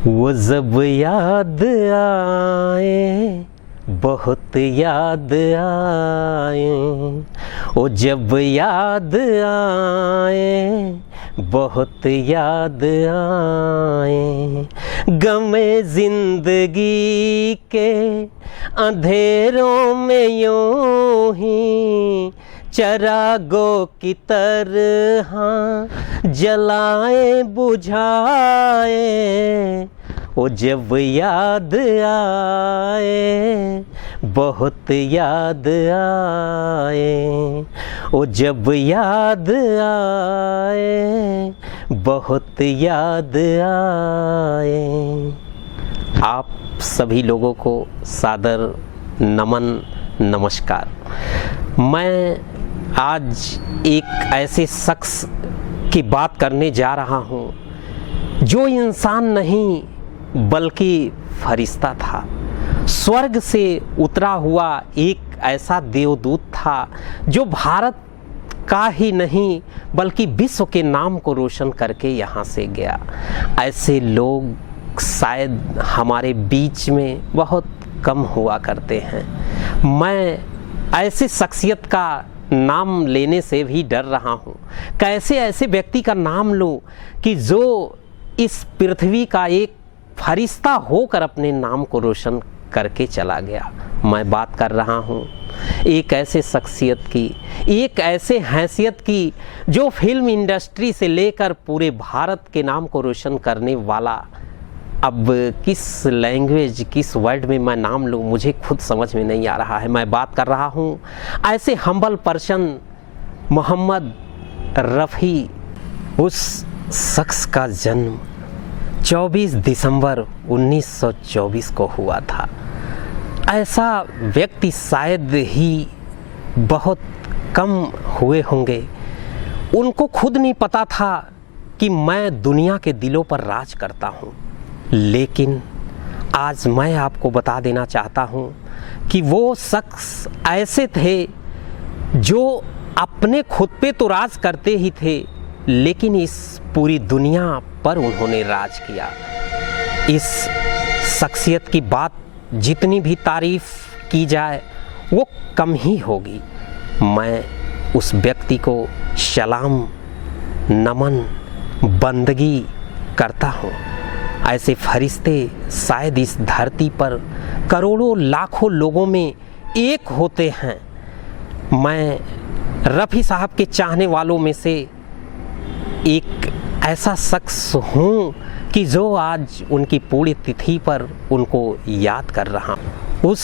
वो जब याद आए बहुत याद आए, वो जब याद आए बहुत याद आए, गमे जिंदगी के अंधेरों में यूं ही चरागों की तरह जलाए बुझाए, वो जब याद आए बहुत याद आए, वो जब याद आए बहुत याद आए। आप सभी लोगों को सादर नमन, नमस्कार। मैं आज एक ऐसे शख्स की बात करने जा रहा हूँ जो इंसान नहीं बल्कि फरिश्ता था। स्वर्ग से उतरा हुआ एक ऐसा देवदूत था जो भारत का ही नहीं बल्कि विश्व के नाम को रोशन करके यहाँ से गया। ऐसे लोग शायद हमारे बीच में बहुत कम हुआ करते हैं। मैं ऐसे शख्सियत का नाम लेने से भी डर रहा हूँ। कैसे ऐसे व्यक्ति का नाम लूँ कि जो इस पृथ्वी का एक फरिश्ता होकर अपने नाम को रोशन करके चला गया। मैं बात कर रहा हूँ एक ऐसे शख्सियत की, एक ऐसे हैसियत की जो फिल्म इंडस्ट्री से लेकर पूरे भारत के नाम को रोशन करने वाला। अब किस लैंग्वेज, किस वर्ड में मैं नाम लूँ मुझे खुद समझ में नहीं आ रहा है। मैं बात कर रहा हूँ ऐसे हम्बल पर्सन मोहम्मद रफ़ी। उस शख्स का जन्म 24 दिसंबर 1924 को हुआ था। ऐसा व्यक्ति शायद ही बहुत कम हुए होंगे। उनको खुद नहीं पता था कि मैं दुनिया के दिलों पर राज करता हूँ, लेकिन आज मैं आपको बता देना चाहता हूँ कि वो शख्स ऐसे थे जो अपने खुद पे तो राज करते ही थे, लेकिन इस पूरी दुनिया पर उन्होंने राज किया। इस शख्सियत की बात जितनी भी तारीफ की जाए वो कम ही होगी। मैं उस व्यक्ति को सलाम, नमन, बंदगी करता हूँ। ऐसे फरिश्ते शायद इस धरती पर करोड़ों लाखों लोगों में एक होते हैं। मैं रफ़ी साहब के चाहने वालों में से एक ऐसा शख्स हूँ कि जो आज उनकी पूरी तिथि पर उनको याद कर रहा हूँ। उस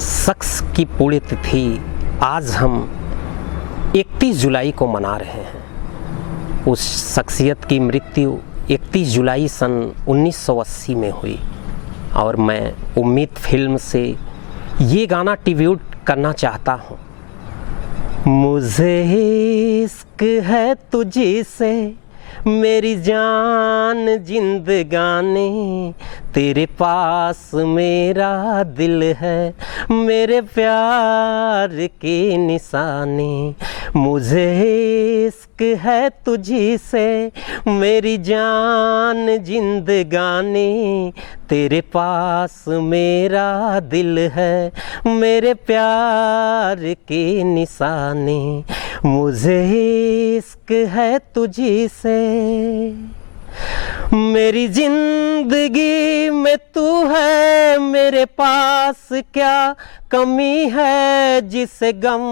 शख्स की पूरी तिथि आज हम 31 जुलाई को मना रहे हैं। उस शख्सियत की मृत्यु 31 जुलाई सन 1980 में हुई और मैं उम्मीद फिल्म से ये गाना ट्रिब्यूट करना चाहता हूँ। मुझे इश्क है तुझसे मेरी जान जिंदगानी, तेरे पास मेरा दिल है मेरे प्यार की निशानी। मुझे इश्क है तुझसे मेरी जान जिंदगानी, तेरे पास मेरा दिल है मेरे प्यार की निशानी। मुझे इश्क है तुझसे, मेरी जिंदगी में तू है, मेरे पास क्या कमी है जिसे गम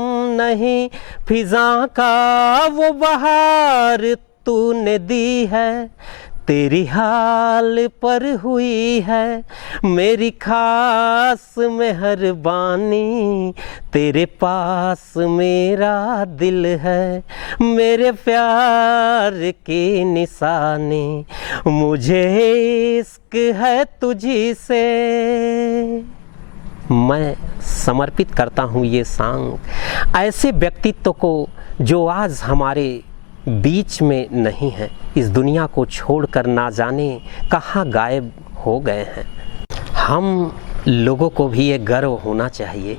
नहीं फिजा का वो बहार तूने दी है। तेरी हाल पर हुई है मेरी खास मेहरबानी, तेरे पास मेरा दिल है मेरे प्यार की निशानी। मुझे इश्क है तुझसे। मैं समर्पित करता हूँ ये सॉन्ग ऐसे व्यक्तित्व को जो आज हमारे बीच में नहीं है, इस दुनिया को छोड़कर ना जाने कहाँ गायब हो गए हैं। हम लोगों को भी ये गर्व होना चाहिए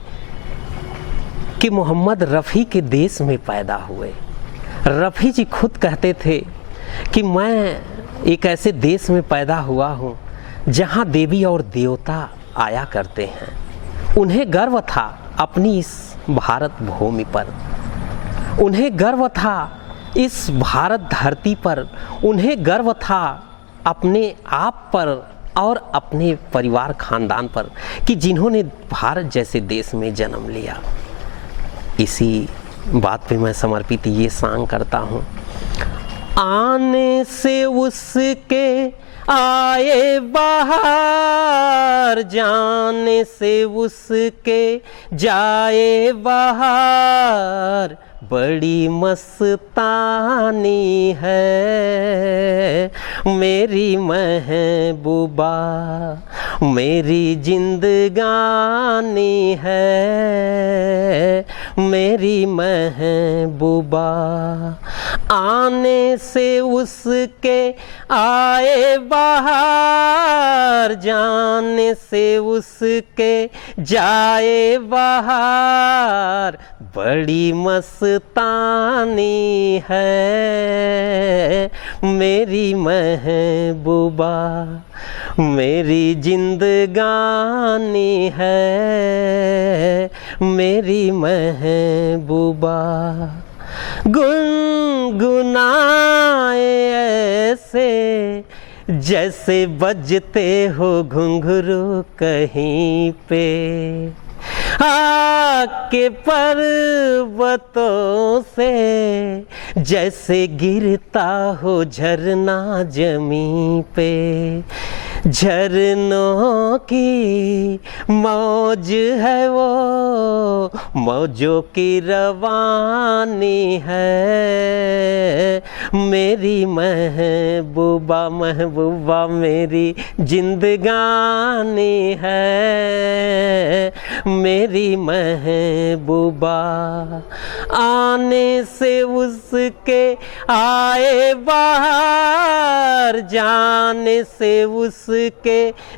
कि मोहम्मद रफ़ी के देश में पैदा हुए। रफ़ी जी खुद कहते थे कि मैं एक ऐसे देश में पैदा हुआ हूँ जहाँ देवी और देवता आया करते हैं। उन्हें गर्व था अपनी इस भारत भूमि पर, उन्हें गर्व था इस भारत धरती पर, उन्हें गर्व था अपने आप पर और अपने परिवार खानदान पर कि जिन्होंने भारत जैसे देश में जन्म लिया। इसी बात पे मैं समर्पित ये सॉन्ग करता हूँ। आने से उसके आए बाहर, जाने से उसके जाए बाहर, बड़ी मस्तानी है मेरी महबूबा, मेरी जिंदगानी है मेरी महबूबा। आने से उसके आए बाहर, जाने से उसके जाए बाहर, बड़ी मस्तानी है मेरी महबूबा, मेरी जिंदगानी है मेरी महबूबा। गुनगुनाए ऐसे जैसे बजते हो घुंघरू कहीं पे, आके पर्वतों से जैसे गिरता हो झरना जमीन पे। झरनों की मौज है वो, मौजों की रवानी है मेरी महबूबा, महबूबा मेरी जिंदगानी है मेरी महबूबा। आने से उसके आए बाहर, जाने से उसके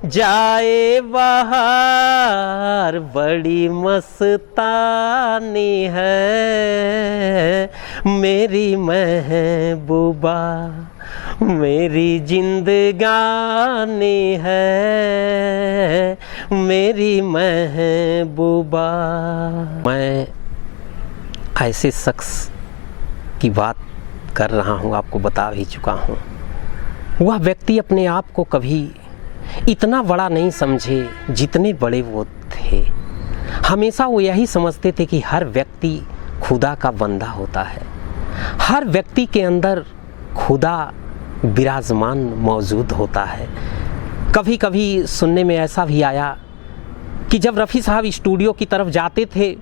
जाए बाहर, बड़ी मस्तानी है मेरी महबूबा, मेरी जिंदगानी है मेरी महबूबा। मैं ऐसे शख्स की बात कर रहा हूँ, आपको बता भी चुका हूँ। वह व्यक्ति अपने आप को कभी इतना बड़ा नहीं समझे जितने बड़े वो थे। हमेशा वो यही समझते थे कि हर व्यक्ति खुदा का बंदा होता है, हर व्यक्ति के अंदर खुदा विराजमान मौजूद होता है। कभी कभी सुनने में ऐसा भी आया कि जब रफ़ी साहब स्टूडियो की तरफ जाते थे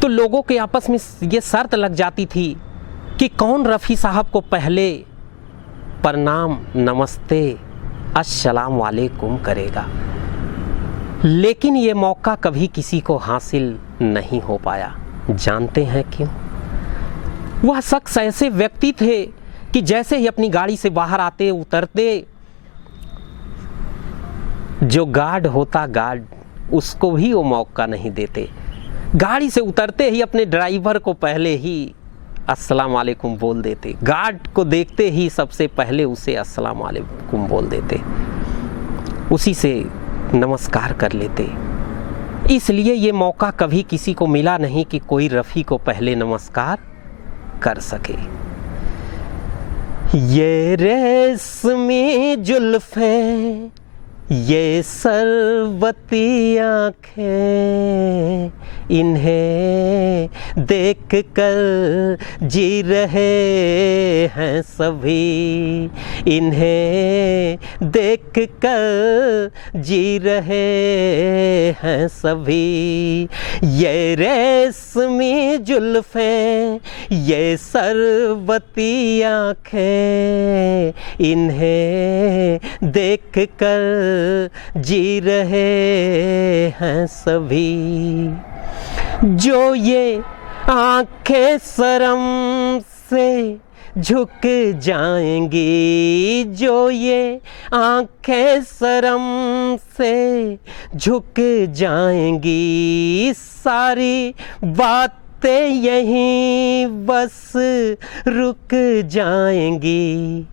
तो लोगों के आपस में ये शर्त लग जाती थी कि कौन रफ़ी साहब को पहले प्रणाम, नमस्ते, अस्सलाम वालेकुम करेगा। लेकिन ये मौका कभी किसी को हासिल नहीं हो पाया। जानते हैं क्यों? वह शख्स ऐसे व्यक्ति थे कि जैसे ही अपनी गाड़ी से बाहर आते उतरते, जो गार्ड होता गार्ड, उसको भी वो मौका नहीं देते। गाड़ी से उतरते ही अपने ड्राइवर को पहले ही अस्सलाम वालेकुम बोल देते, गार्ड को देखते ही सबसे पहले उसे अस्सलाम वालेकुम बोल देते, उसी से नमस्कार कर लेते। इसलिए ये मौका कभी किसी को मिला नहीं कि कोई रफ़ी को पहले नमस्कार कर सके। ये रेशमी जुल्फ़ें, ये सरबती आँखें, इन्हें देख कर जी रहे हैं सभी, इन्हें देख कर जी रहे हैं सभी। ये रेशमी जुल्फ़ें, ये सरबती आँखें, इन्हें देख कर जी रहे हैं सभी। जो ये आँखें शर्म से झुक जाएंगी, जो ये आँखें शर्म से झुक जाएंगी, सारी बातें यहीं बस रुक जाएंगी।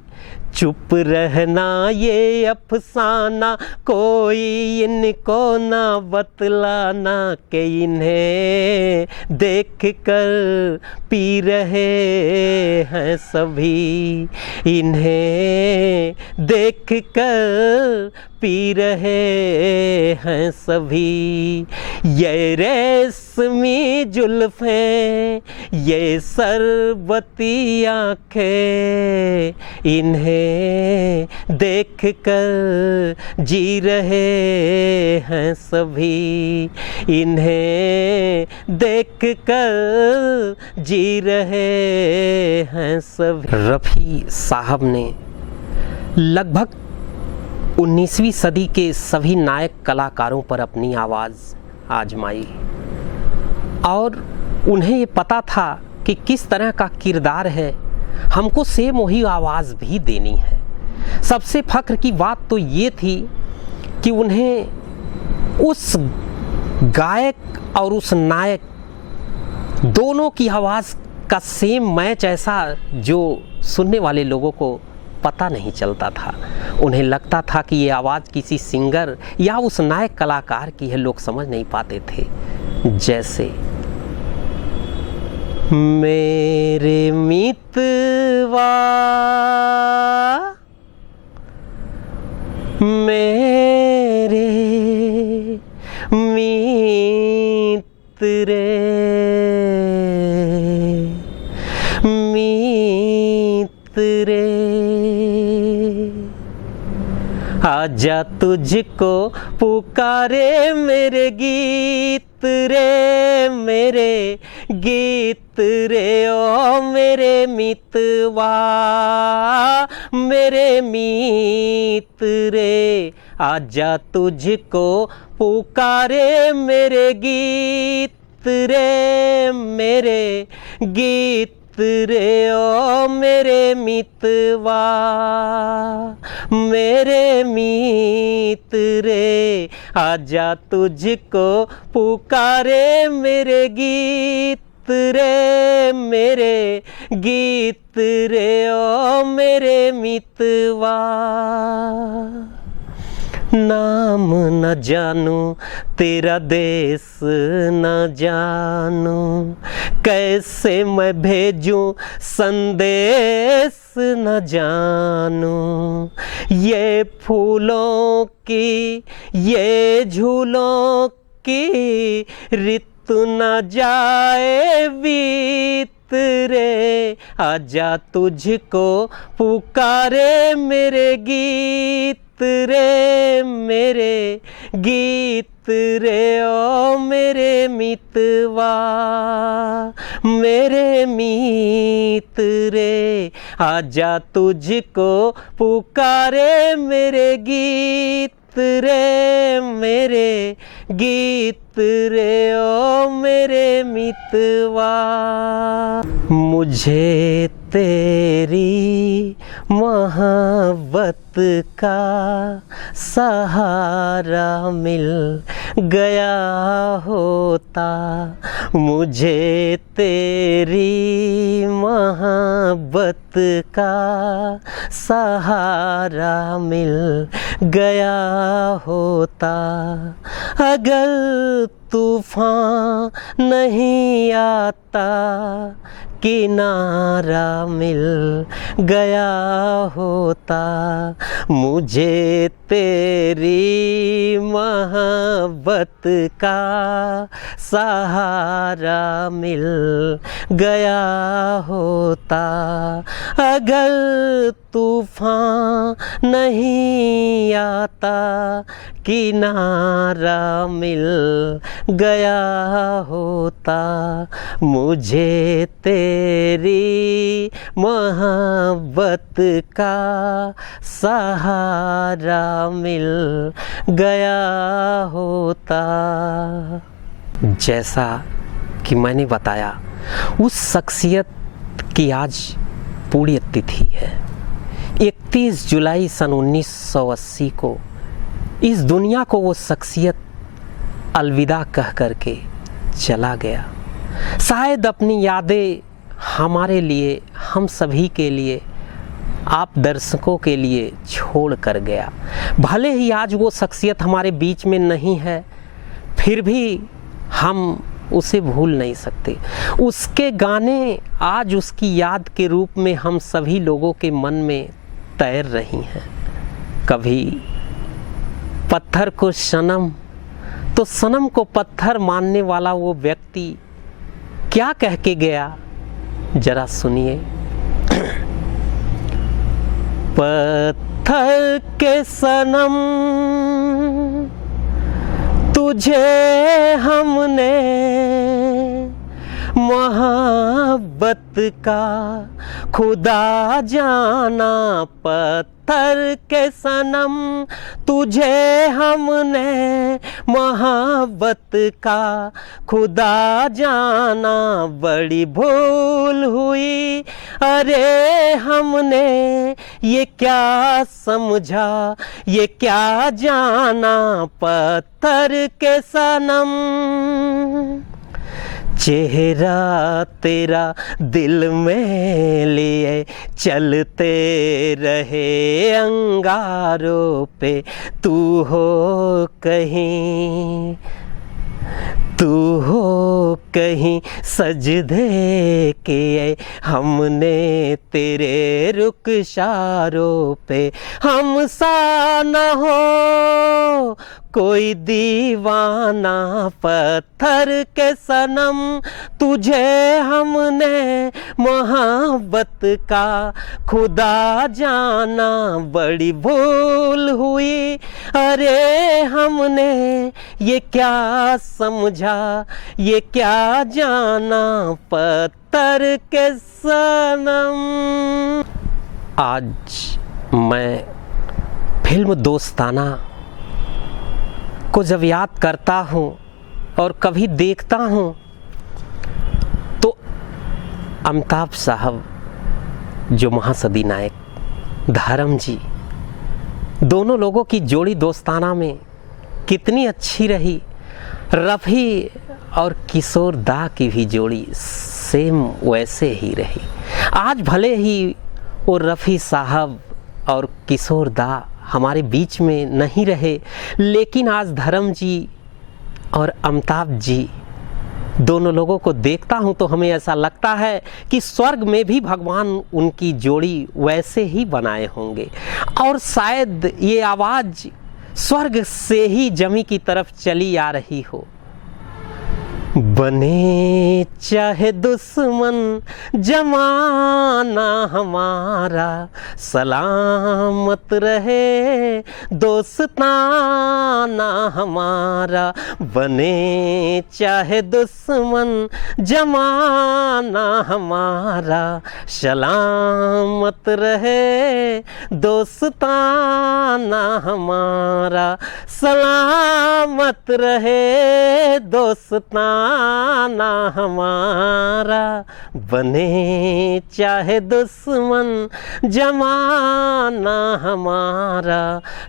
चुप रहना ये अफसाना, कोई इनको ना बतलाना कि इन्हें देख कर पी रहे हैं सभी, इन्हें देख कर पी रहे हैं सभी। ये रेशमी जुल्फ़ें, ये शरबती आँखें, इन्हें देख कर जी रहे हैं सभी, इन्हें देख कर जी रहे हैं सभी। रफ़ी साहब ने लगभग 19वीं सदी के सभी नायक कलाकारों पर अपनी आवाज़ आजमाई और उन्हें ये पता था कि किस तरह का किरदार है, हमको सेम वही आवाज़ भी देनी है। सबसे फ़ख्र की बात तो ये थी कि उन्हें उस गायक और उस नायक दोनों की आवाज़ का सेम मैच ऐसा जो सुनने वाले लोगों को पता नहीं चलता था। उन्हें लगता था कि ये आवाज़ किसी सिंगर या उस नायक कलाकार की है, लोग समझ नहीं पाते थे। जैसे मेरे मितवा मेरे मित्र आजा तुझको पुकारे मेरे गीत रे, मेरे गीत रे ओ मेरे मितवा, मेरे मीत रे। आजा तुझको पुकारे मेरे गीत रे, मेरे गीत रे ओ मेरे मितवा, मेरे मीत रे। आजा तुझको पुकारे मेरे गीत रे, मेरे गीत रे ओ मेरे मितवा। नाम न जानू तेरा देश न जानू, कैसे मैं भेजूं संदेश न जानू। ये फूलों की ये झूलों की ऋतु न जाए बीत रे। आजा तुझको पुकारे मेरे गीत रे, मेरे गीत रे ओ मेरे मितवा, मेरे मीत रे। आजा तुझको पुकारे मेरे गीत रे, मेरे गीत रे ओ मेरे मितवा। मुझे तेरी मोहब्बत का सहारा मिल गया होता, मुझे तेरी मोहब्बत का सहारा मिल गया होता। अगर तूफान नहीं आता किनारा मिल गया होता, मुझे तेरी मोहब्बत का सहारा मिल गया होता। अगर तूफान नहीं आता किनारा मिल गया होता, मुझे तेरी मोहब्बत का सहारा मिल गया होता। जैसा कि मैंने बताया, उस शख्सियत की आज पुण्यतिथि है। 31 जुलाई सन 1980 को इस दुनिया को वो शख्सियत अलविदा कह करके चला गया। शायद अपनी यादें हमारे लिए, हम सभी के लिए आप दर्शकों के लिए छोड़ कर गया। भले ही आज वो शख्सियत हमारे बीच में नहीं है, फिर भी हम उसे भूल नहीं सकते। उसके गाने आज उसकी याद के रूप में हम सभी लोगों के मन में तैर रही हैं। कभी पत्थर को सनम तो सनम को पत्थर मानने वाला वो व्यक्ति क्या कह के गया, जरा सुनिए। पत्थर के सनम तुझे हमने मोहब्बत का खुदा जाना। पत्थर के सनम तुझे हमने मोहब्बत का खुदा जाना। बड़ी भूल हुई अरे हमने ये क्या समझा, ये क्या जाना। पत्थर के सनम चेहरा तेरा दिल में लिए चलते रहे अंगारों पे। तू हो कहीं, तू हो कहीं सजदे किए हमने तेरे रुखसारों पे। हम सा न हो कोई दीवाना। पत्थर के सनम तुझे हमने मोहब्बत का खुदा जाना। बड़ी भूल हुई अरे हमने ये क्या समझा, ये क्या जाना। पत्थर के सनम। आज मैं फिल्म दोस्ताना को जब याद करता हूँ और कभी देखता हूँ तो अमिताभ साहब जो महासदी नायक, धर्म जी, दोनों लोगों की जोड़ी दोस्ताना में कितनी अच्छी रही। रफ़ी और किशोर दा की भी जोड़ी सेम वैसे ही रही। आज भले ही वो रफ़ी साहब और किशोर दा हमारे बीच में नहीं रहे, लेकिन आज धर्म जी और अमिताभ जी दोनों लोगों को देखता हूं तो हमें ऐसा लगता है कि स्वर्ग में भी भगवान उनकी जोड़ी वैसे ही बनाए होंगे। और शायद ये आवाज़ स्वर्ग से ही जमी की तरफ चली आ रही हो। बने चाहे दुश्मन जमाना हमारा, सलामत रहे दोस्ताना हमारा। बने चाहे दुश्मन जमाना हमारा, सलामत रहे दोस्ताना हमारा। सलामत रहे दोस्ताना हमारा। बने चाहे दुश्मन जमाना हमारा,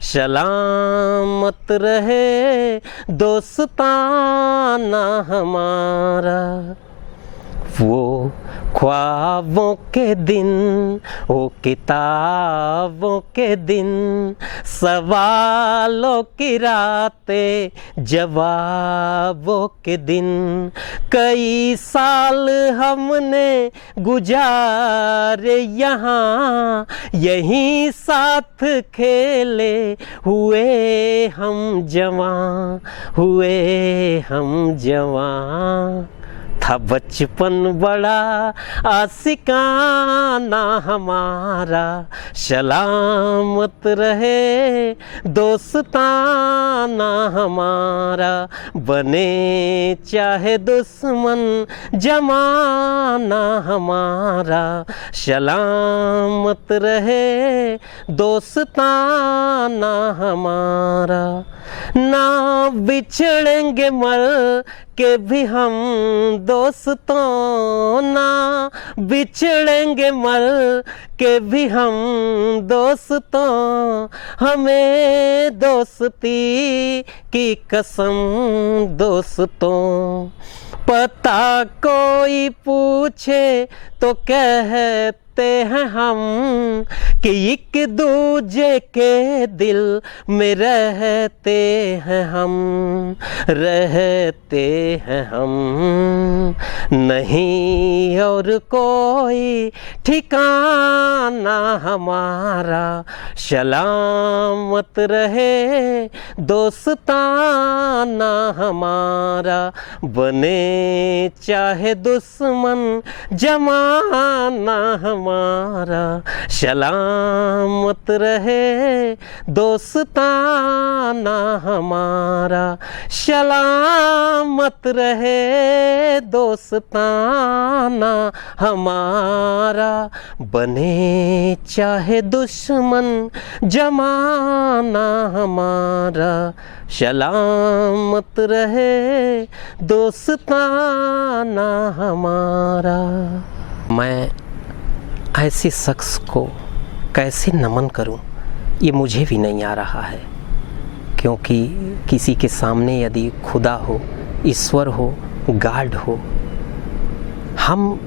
सलामत रहे दोस्ताना हमारा। वो ख्वाबों के दिन, वो किताबों के दिन, सवालों की रातें, जवाबों के दिन। कई साल हमने गुजारे यहाँ, यहीं साथ खेले हुए हम जवां, हुए हम जवां। था बचपन बड़ा आशिकाना हमारा, सलामत रहे दोस्ताना हमारा। बने चाहे दुश्मन जमाना हमारा, सलामत रहे दोस्ताना हमारा। ना बिछड़ेंगे मर के भी हम दोस्तों, ना बिछड़ेंगे मर के भी हम दोस्तों। हमें दोस्ती की कसम दोस्तों। पता कोई पूछे तो कहते रहते हैं हम कि एक दूजे के दिल में रहते हैं हम, रहते हैं हम। नहीं और कोई ठिकाना हमारा, सलामत रहे दोस्ताना हमारा। बने चाहे दुश्मन जमाना हमारा, सलामत रहे दोस्ताना हमारा, सलामत रहे दोस्ताना हमारा। बने चाहे दुश्मन जमाना हमारा, सलामत रहे दोस्ताना हमारा। मैं ऐसे शख्स को कैसे नमन करूं, ये मुझे भी नहीं आ रहा है। क्योंकि किसी के सामने यदि खुदा हो, ईश्वर हो, गॉड हो, हम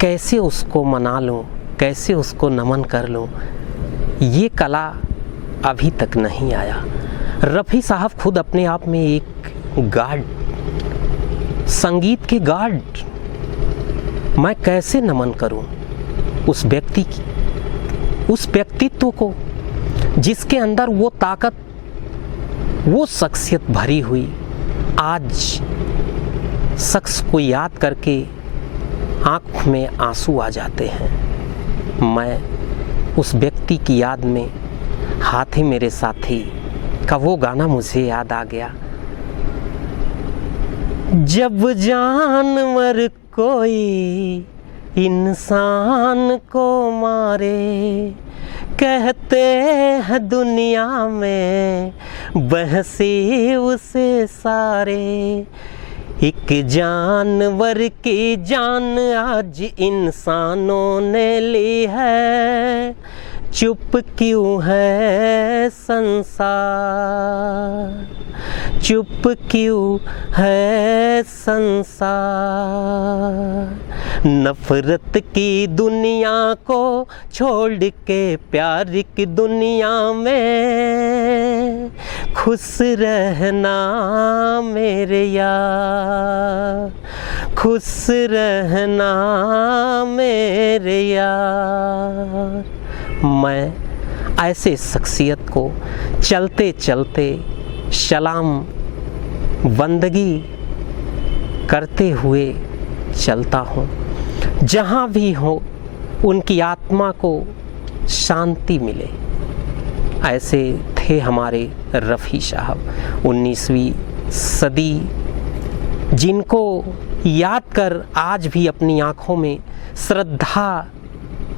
कैसे उसको मना लूं, कैसे उसको नमन कर लूं, ये कला अभी तक नहीं आया। रफ़ी साहब खुद अपने आप में एक गॉड, संगीत के गॉड। मैं कैसे नमन करूं उस व्यक्ति की, उस व्यक्तित्व को जिसके अंदर वो ताकत, वो शख्सियत भरी हुई। आज शख्स को याद करके आँख में आंसू आ जाते हैं। मैं उस व्यक्ति की याद में हाथी मेरे साथी का वो गाना मुझे याद आ गया। जब जानवर कोई इंसान को मारे, कहते हैं दुनिया में बहसी उसे सारे। एक जानवर की जान आज इंसानों ने ली है, चुप क्यों है संसार, चुप क्यों है संसार। नफरत की दुनिया को छोड़ के प्यार की दुनिया में खुश रहना मेरे यार, खुश रहना मेरे यार। मैं ऐसे शख्सियत को चलते चलते सलाम बंदगी करते हुए चलता हूँ। जहाँ भी हो उनकी आत्मा को शांति मिले। ऐसे थे हमारे रफ़ी साहब, 19वीं सदी, जिनको याद कर आज भी अपनी आँखों में श्रद्धा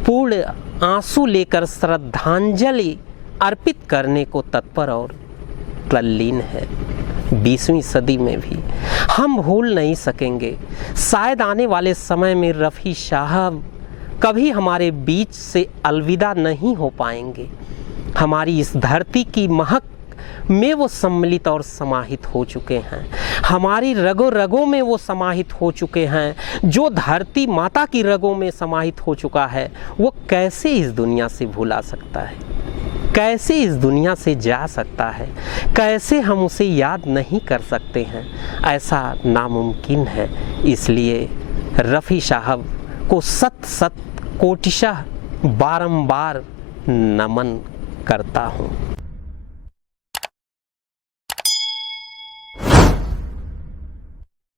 पूर्ण आंसू लेकर श्रद्धांजलि अर्पित करने को तत्पर और तल्लीन है। 20वीं सदी में भी हम भूल नहीं सकेंगे। शायद आने वाले समय में रफ़ी साहब कभी हमारे बीच से अलविदा नहीं हो पाएंगे। हमारी इस धरती की महक में वो सम्मिलित और समाहित हो चुके हैं। हमारी रगों रगों में वो समाहित हो चुके हैं। जो धरती माता की रगों में समाहित हो चुका है, वो कैसे इस दुनिया से भुला सकता है, कैसे इस दुनिया से जा सकता है, कैसे हम उसे याद नहीं कर सकते हैं। ऐसा नामुमकिन है। इसलिए रफ़ी साहब को सत सत कोटिशः बारंबार नमन करता हूँ।